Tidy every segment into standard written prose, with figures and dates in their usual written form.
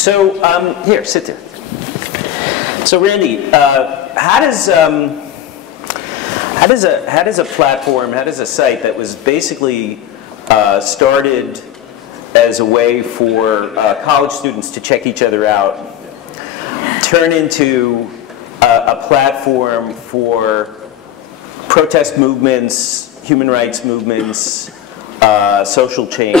So here, sit there. So Randy, how does a platform, how does a site that was basically started as a way for college students to check each other out turn into a platform for protest movements, human rights movements, social change?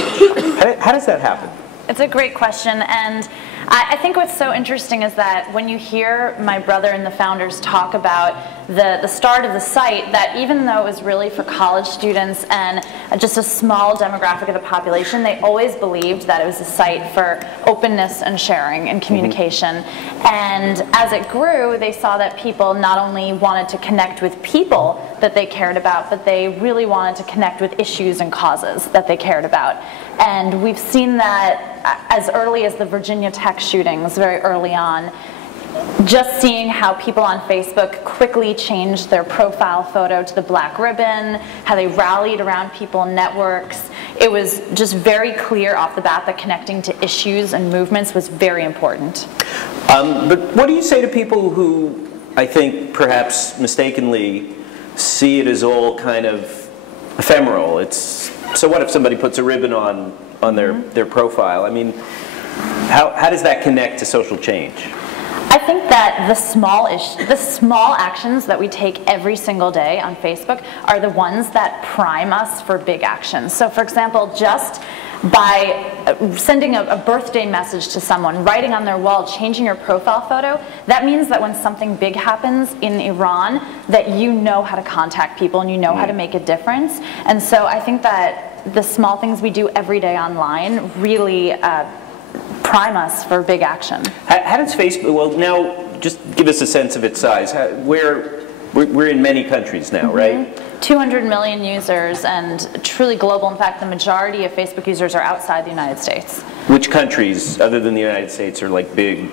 How does that happen? It's a great question, and I think what's so interesting is that when you hear my brother and the founders talk about the start of the site, that even though it was really for college students and just a small demographic of the population, they always believed that it was a site for openness and sharing and communication. And as it grew, they saw that people not only wanted to connect with people that they cared about, but they really wanted to connect with issues and causes that they cared about. And we've seen that as early as the Virginia Tech shootings, very early on. Just seeing how people on Facebook quickly changed their profile photo to the black ribbon, how they rallied around people in networks. It was just very clear off the bat that connecting to issues and movements was very important. But what do you say to people who, I think perhaps mistakenly, see it as all kind of ephemeral? So what if somebody puts a ribbon on their profile? I mean, how does that connect to social change? I think that the small actions that we take every single day on Facebook are the ones that prime us for big actions. So for example, just by sending a birthday message to someone, writing on their wall, changing your profile photo, that means that when something big happens in Iran, that you know how to contact people and you know how to make a difference. And so I think that the small things we do every day online really prime us for big action. How does Facebook, well now just give us a sense of its size. We're in many countries now, right? 200 million users and truly global. In fact, the majority of Facebook users are outside the United States. Which countries other than the United States are like big?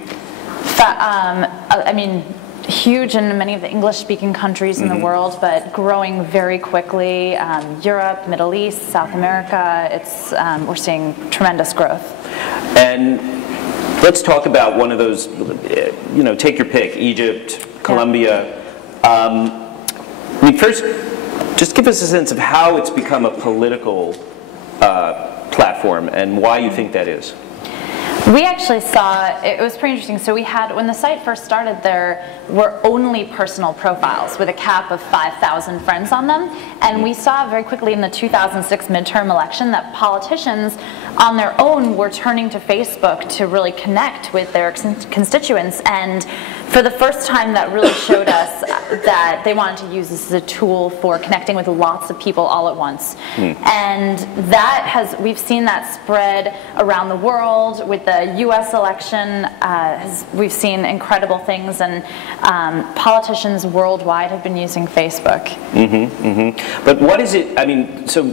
I mean, huge in many of the English-speaking countries in the world, but growing very quickly. Europe, Middle East, South America, we're seeing tremendous growth. And let's talk about one of those, take your pick, Egypt, Colombia. I mean, first, just give us a sense of how it's become a political platform and why you think that is. We actually saw, it was pretty interesting, so we had, when the site first started, there were only personal profiles with a cap of 5,000 friends on them, and we saw very quickly in the 2006 midterm election that politicians on their own were turning to Facebook to really connect with their constituents, and for the first time that really showed us that they wanted to use this as a tool for connecting with lots of people all at once. And we've seen that spread around the world. With the US election, we've seen incredible things, and politicians worldwide have been using Facebook. But what is it, I mean, so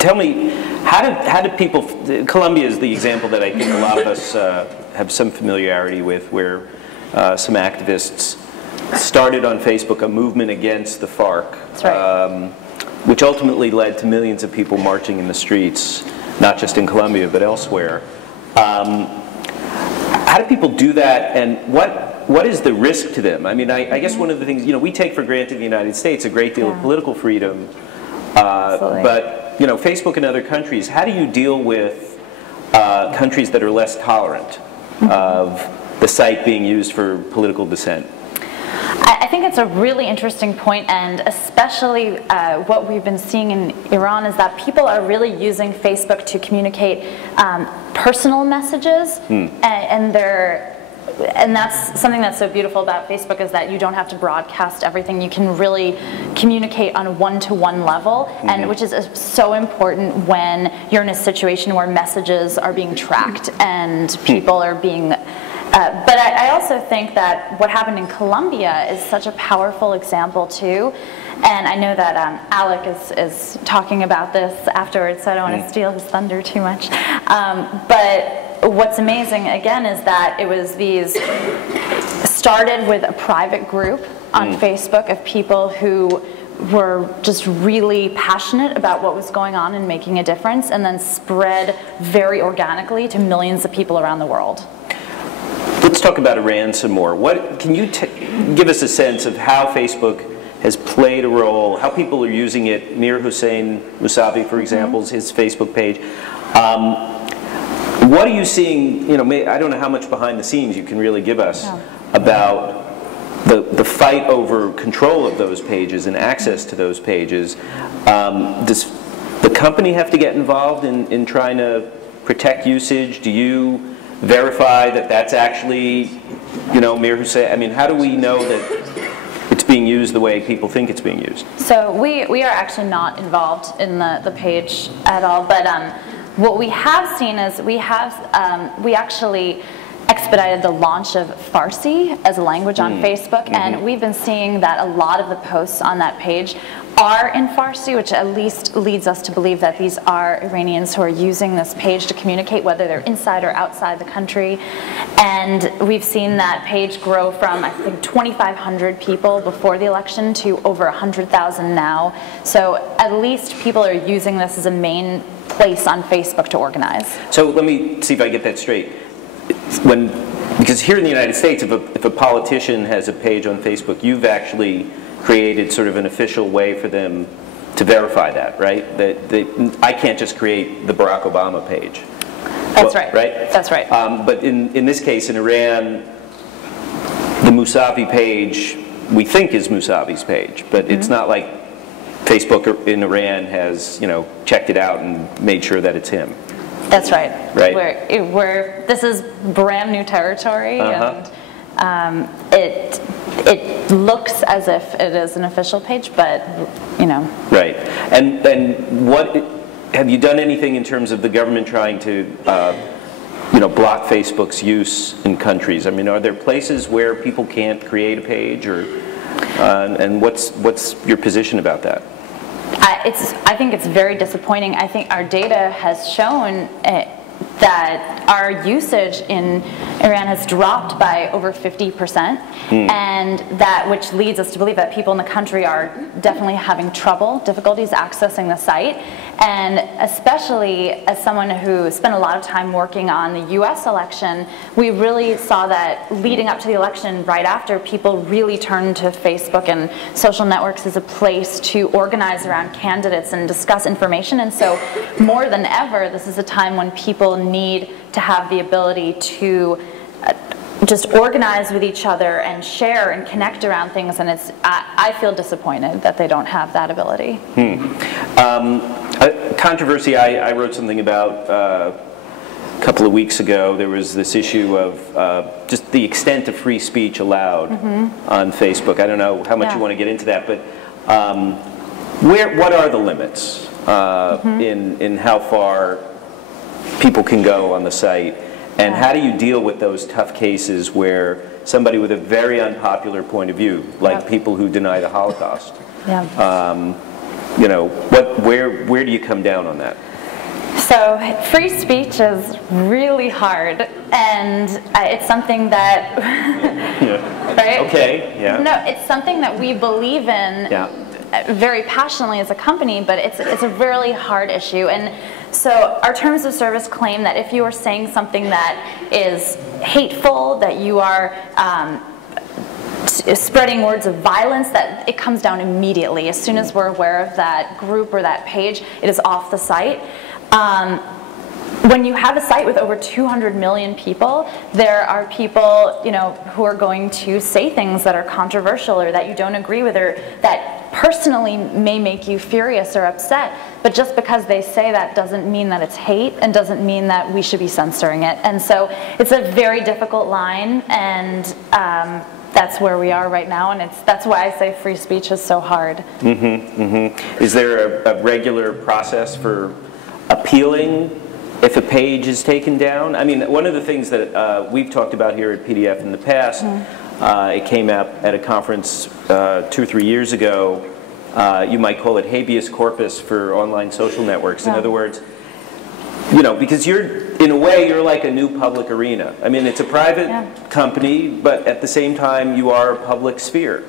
tell me, how did people, Colombia is the example that I think a lot of us have some familiarity with, where some activists started on Facebook a movement against the FARC, That's right. Which ultimately led to millions of people marching in the streets, not just in Colombia, but elsewhere. How do people do that, and what is the risk to them? I mean, I guess one of the things, we take for granted in the United States a great deal of political freedom, but Facebook and other countries, how do you deal with countries that are less tolerant of the site being used for political dissent? I think it's a really interesting point, and especially what we've been seeing in Iran is that people are really using Facebook to communicate personal messages, and that's something that's so beautiful about Facebook, is that you don't have to broadcast everything. You can really communicate on a one-to-one level, and which is so important when you're in a situation where messages are being tracked and people are being but I also think that what happened in Colombia is such a powerful example too, and I know that Alec is talking about this afterwards, so I don't want to steal his thunder too much. But what's amazing again is that it was started with a private group on Facebook of people who were just really passionate about what was going on and making a difference, and then spread very organically to millions of people around the world. talk about Iran some more. What can you give us a sense of how Facebook has played a role, how people are using it? Mir Hussein Musavi, for example, is his Facebook page. What are you seeing? You know, I don't know how much behind the scenes you can really give us about the fight over control of those pages and access to those pages. Does the company have to get involved in trying to protect usage? Do you verify that that's actually, you know, Mir Hussein? I mean, how do we know that it's being used the way people think it's being used? So we are actually not involved in the page at all, but what we have seen is we actually expedited the launch of Farsi as a language on Facebook, and we've been seeing that a lot of the posts on that page are in Farsi, which at least leads us to believe that these are Iranians who are using this page to communicate, whether they're inside or outside the country. And we've seen that page grow from, I think, 2,500 people before the election to over 100,000 now. So at least people are using this as a main place on Facebook to organize. So let me see if I get that straight. Because here in the United States, if a politician has a page on Facebook, you've actually created sort of an official way for them to verify that, right? I can't just create the Barack Obama page. That's right. Right? That's right. But in this case, in Iran, the Musavi page, we think is Musavi's page, but it's not like Facebook in Iran has, you know, checked it out and made sure that it's him. That's right. Right. This is brand new territory, and it looks as if it is an official page, but you know. Right. And what have you done anything in terms of the government trying to you know, block Facebook's use in countries? I mean, are there places where people can't create a page, or and what's your position about that? I think it's very disappointing. I think our data has shown that our usage in Iran has dropped by over 50%, and that which leads us to believe that people in the country are definitely having difficulties accessing the site. And especially as someone who spent a lot of time working on the US election, we really saw that leading up to the election, right after, people really turned to Facebook and social networks as a place to organize around candidates and discuss information. And so more than ever, this is a time when people need to have the ability to just organize with each other and share and connect around things, and I feel disappointed that they don't have that ability. Controversy I wrote something about a couple of weeks ago. There was this issue of just the extent of free speech allowed on Facebook. I don't know how much you want to get into that, but what are the limits in how far people can go on the site? And how do you deal with those tough cases where somebody with a very unpopular point of view, like people who deny the Holocaust, you know, where do you come down on that? So free speech is really hard, and it's something that, right? Okay, yeah. No, it's something that we believe in very passionately as a company, but it's a really hard issue. And so our terms of service claim that if you are saying something that is hateful, that you are spreading words of violence, that it comes down immediately. As soon as we're aware of that group or that page, it is off the site. When you have a site with over 200 million people, there are people, you know, who are going to say things that are controversial or that you don't agree with, or that personally may make you furious or upset. But just because they say that doesn't mean that it's hate, and doesn't mean that we should be censoring it. And so it's a very difficult line, and that's where we are right now, and that's why I say free speech is so hard. Is there a regular process for appealing if a page is taken down? I mean, one of the things that we've talked about here at PDF in the past, it came out at a conference 2 or 3 years ago. You might call it habeas corpus for online social networks. In other words, you know, because in a way, you're like a new public arena. I mean, it's a private company, but at the same time, you are a public sphere.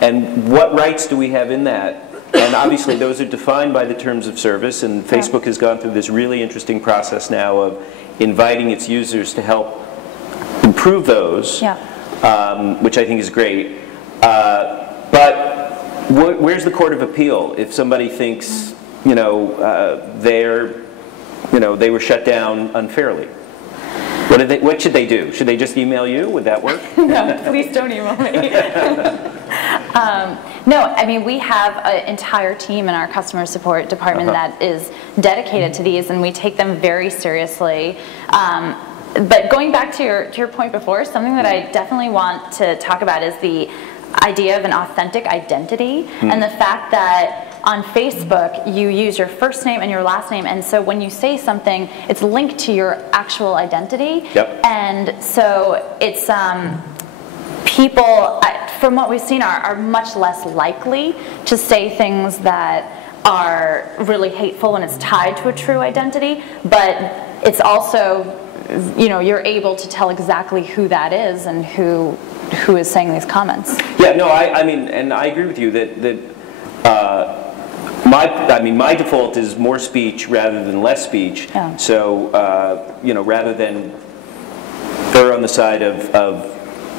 And what rights do we have in that? And obviously, those are defined by the terms of service, and Facebook has gone through this really interesting process now of inviting its users to help improve those, Yeah. which I think is great. But where's the court of appeal if somebody thinks, they were shut down unfairly? What should they do? Should they just email you? Would that work? No, please don't email me. No, I mean, we have an entire team in our customer support department that is dedicated to these, and we take them very seriously. But going back to your point before, something that I definitely want to talk about is the idea of an authentic identity, and the fact that on Facebook you use your first name and your last name, and so when you say something, it's linked to your actual identity. Yep. And so it's people, from what we've seen, are much less likely to say things that are really hateful when it's tied to a true identity, but it's also, you're able to tell exactly who that is and who is saying these comments. Yeah, no, I mean, and I agree with you that my default is more speech rather than less speech. Yeah. So, rather than err on the side of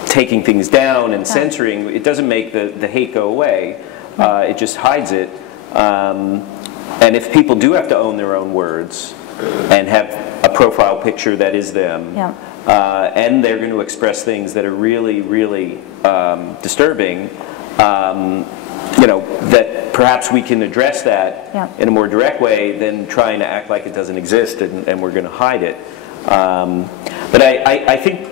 taking things down and censoring, it doesn't make the hate go away. It just hides it. And if people do have to own their own words and have a profile picture that is them, and they're going to express things that are really, really disturbing, that perhaps we can address that in a more direct way than trying to act like it doesn't exist and we're going to hide it. But I think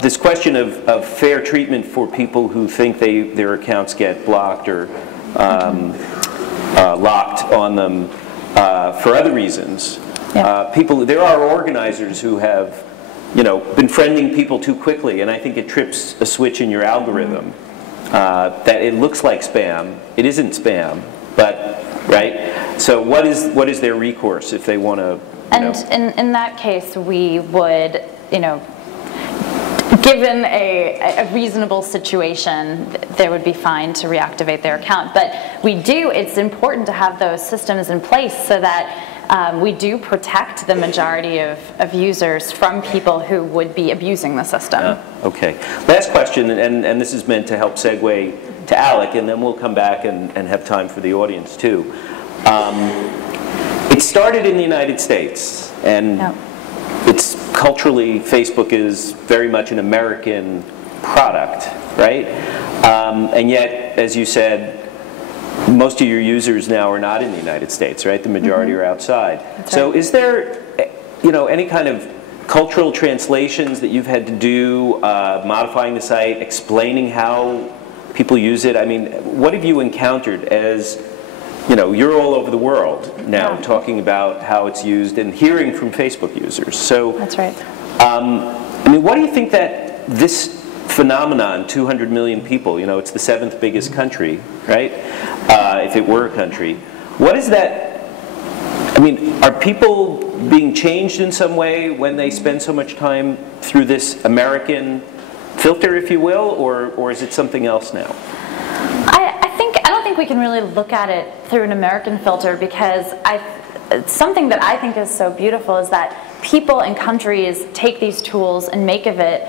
this question of fair treatment for people who think their accounts get blocked or locked on them for other resions. There are organizers who have been friending people too quickly, and I think it trips a switch in your algorithm that it looks like spam. It isn't spam, but right. So what is their recourse if they want to? And in that case, we would, given a reasonable situation, they would be fine to reactivate their account. But it's important to have those systems in place so that we do protect the majority of users from people who would be abusing the system. Okay. Last question, and this is meant to help segue to Alec, and then we'll come back and have time for the audience too. It started in the United States, and it's culturally, Facebook is very much an American product, right? And yet, as you said, most of your users now are not in the United States, right? The majority are outside. So is there, any kind of cultural translations that you've had to do, modifying the site, explaining how people use it? I mean, what have you encountered as, you're all over the world now talking about how it's used and hearing from Facebook users. So that's right. What do you think that this phenomenon, 200 million people, it's the 7th biggest country, right? If it were a country. What is that? Are people being changed in some way when they spend so much time through this American filter, if you will, or is it something else now? I don't think we can really look at it through an American filter, because something that I think is so beautiful is that people and countries take these tools and make of it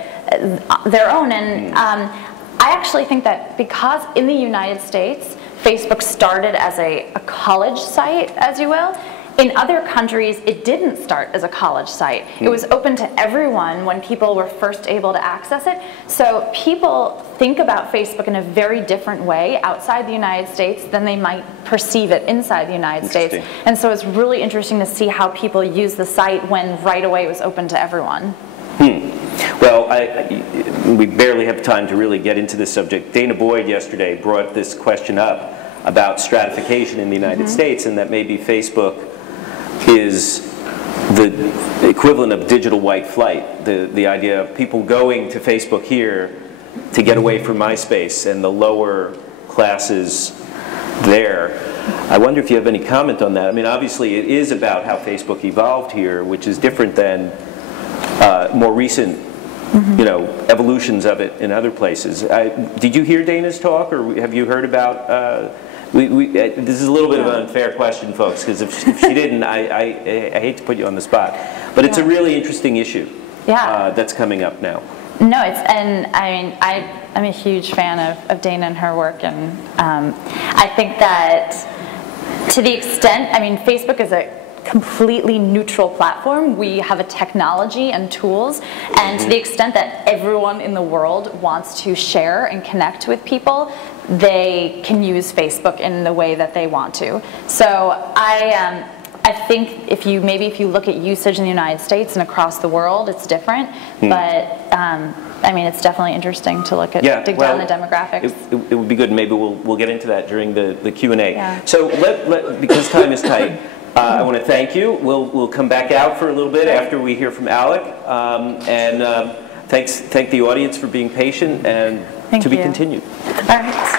their own. And I actually think that because in the United States, Facebook started as a college site, as you will, in other countries, it didn't start as a college site. It was open to everyone when people were first able to access it. So people think about Facebook in a very different way outside the United States than they might perceive it inside the United States. And so it's really interesting to see how people use the site when right away it was open to everyone. Well, we barely have time to really get into this subject. Dana Boyd yesterday brought this question up about stratification in the United States, and that maybe Facebook is the equivalent of digital white flight, the idea of people going to Facebook here to get away from MySpace and the lower classes there. I wonder if you have any comment on that. Obviously it is about how Facebook evolved here, which is different than more recent evolutions of it in other places. Did you hear Dana's talk, or have you heard about this is a little bit of an unfair question, folks, because if she didn't, I hate to put you on the spot. But it's a really interesting issue. that's coming up now. No, and I mean, I'm a huge fan of Dana and her work, and I think that to the extent, I mean, Facebook is a completely neutral platform. We have a technology and tools, and to the extent that everyone in the world wants to share and connect with people, they can use Facebook in the way that they want to. So I think if you look at usage in the United States and across the world, it's different. But I mean, it's definitely interesting to look at, dig down the demographics. It would be good. Maybe we'll get into that during the Q&A. Yeah. So because time is tight, I want to thank you. We'll come back out for a little bit after we hear from Alec, and thank the audience for being patient, and to be continued. All right.